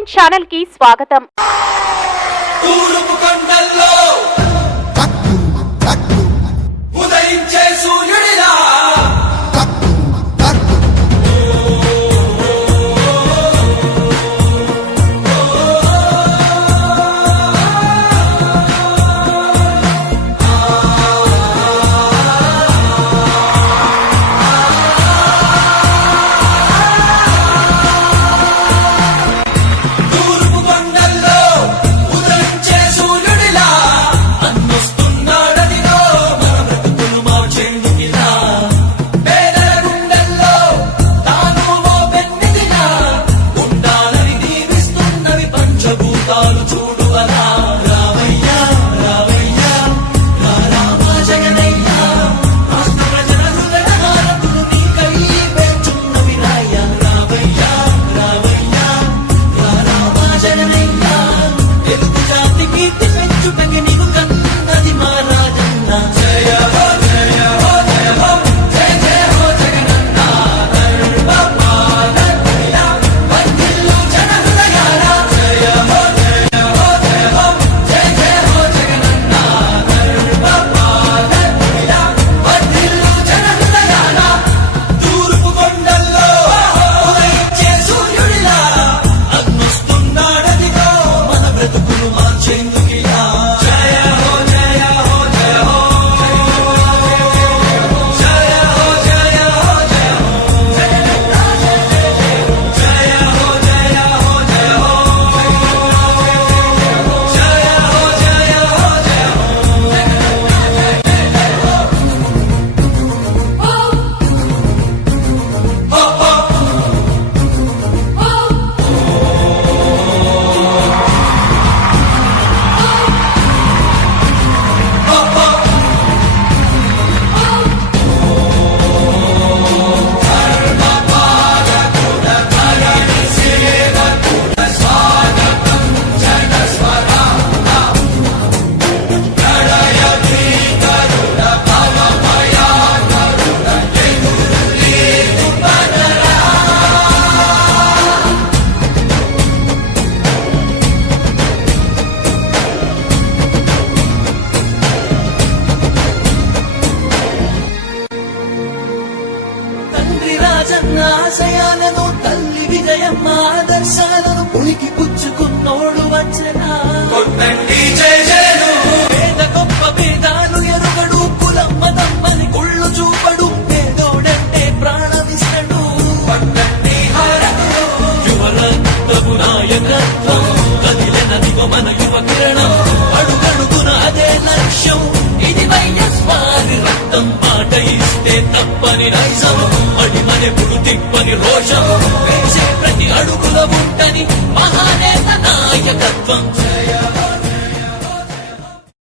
Entertainment channel కి స్వాగతం. ఆశయాలను తల్లి విజయమ్మ ఆదర్శాలను పులికి పుచ్చుకున్నోడు వచ్చనా పేద గొప్ప భేదాలు ఎరుగడు కులమ్మ తమ్మని కుళ్ళు చూపడు పేదోడంటే ప్రాణమిస్తడు యువరత్నపు నాయకత్వం కదిలినదిగో మన యువ కిరణం అడుగడుగున అదే లక్ష్యం ఇది వైఎస్వారి రక్తం మాట ఇస్తే తప్పని నైజం అడిమనెప్పుడు తిప్పని రోషం వేసే ప్రతి అడుగుల ఉంటని మహానేత నాయకత్వం.